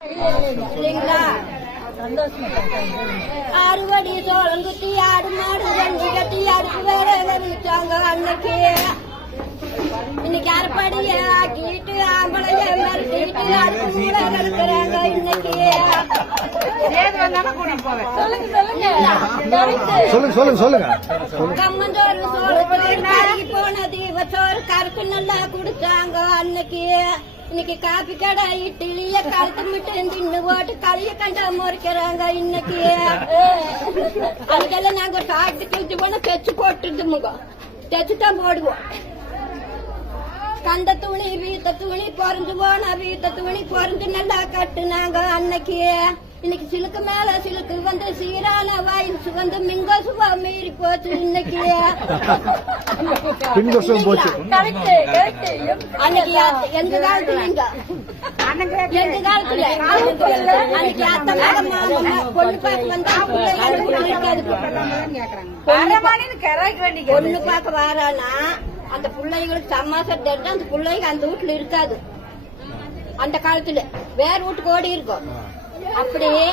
இல்லைங்களா? அறுவடி சோளம் குத்தி ஆடு மாடு கஞ்சி கட்டி அடுப்பு வேற வச்சாங்க அன்னைக்கு. இன்னைக்கு அரைப்படிய ஆக்கிட்டு ஆம்பளைய மறுக்கிட்டு அடுப்பு மூட கிடக்குறாங்க இன்னைக்கு. கம்மந்தோறு சோளத்தோறு கருகி போன தீபத்தோறு கருக்கு நல்லா குடிச்சாங்க அன்னைக்கு. இன்னைக்கு காப்பி கடை இட்லிய கழுத்து மிட்டு தின்னு போட்டு களிய கண்டா முறைக்கிறாங்க இன்னைக்கு. அதுக்கெல்லாம் நாங்க காட்டு கிழிச்சு போனா தைச்சு போட்டுருது முகம் தைச்சுதான் போடுவோம். கண்ட துணி வீத்த துணி பொறந்து போன வீத்த துணி பொறந்து நல்லா கட்டுனாங்க அன்னைக்கு. இன்னைக்கு சிலுக்கு மேல சிலுக்கு வந்து சீரான வயசு வந்து மிங்கோசுவா மீறி போச்சு இன்னைக்கு. அன்னைக்கு எந்த காலத்துலங்க எந்த காலத்துல அன்னைக்கு அத்தை மாமா பொண்ணு பார்க்க வந்தா பொண்ணு பார்க்க வாரானா அந்த பிள்ளைங்களுக்கு சமாசம் தெரிஞ்சு அந்த பிள்ளைங்க அந்த வீட்டுல இருக்காது. அந்த காலத்துல வேற வீட்டுக்கு ஓடி இருக்கும். அப்படியே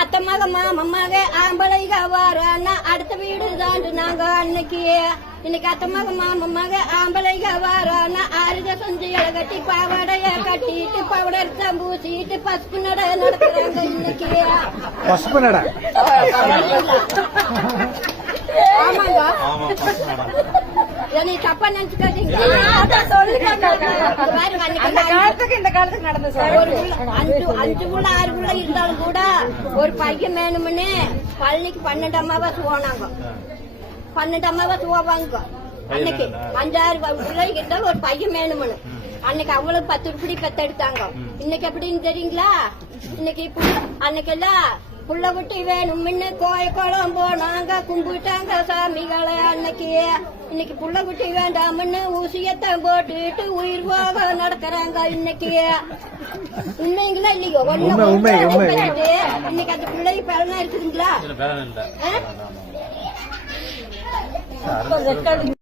அத்தை மக மாமமாக ஆம்பளைங்க வாரானா அடுத்த வீடு தாண்டு நாங்க அன்னைக்கு. இன்னைக்கு அத்தை மக மாமமாக ஆம்பளைங்க வாரானா அருக செஞ்சு கட்டி பாவடைய கட்டிட்டு பவுடர் பூசிட்டு பசுப்பு நட நடக்கிறாங்க இன்னைக்கு. பசுப்பு நட ஆமாங்க. என்னை தப்பா நினைச்சுக்காதீங்க. அஞ்சு புள்ள 6 புள்ள இருந்தாலும் கூட ஒரு பையன் வேணும்னு பழனிக்கு 12 அமாவாசை போனாங்க. 12 அமாவாசை போவாங்க. அன்னைக்கு 5-6 பிள்ளைங்க இருந்தாலும் ஒரு பையன் வேணும்னு அன்னைக்கு அவ்வளவு 10 உருப்படி பெத்தெடுத்தாங்க. இன்னைக்கு எப்படின்னு தெரியுங்களா? இன்னைக்கு அன்னைக்கெல்லாம் புள்ள குட்டி வேணும்னு கோயம் போனாங்க கும்பிட்டாங்க சாமிகளை அன்னைக்கு. இன்னைக்கு புள்ள குட்டி வேண்டாம்னு ஊசியத்தான் போட்டுட்டு உயிர் போக நடக்கிறாங்க இன்னைக்கு. உண்மைங்களா இல்லையோ? இன்னைக்கு அந்த பிள்ளைக்கு பலனா இருக்குதுங்களா?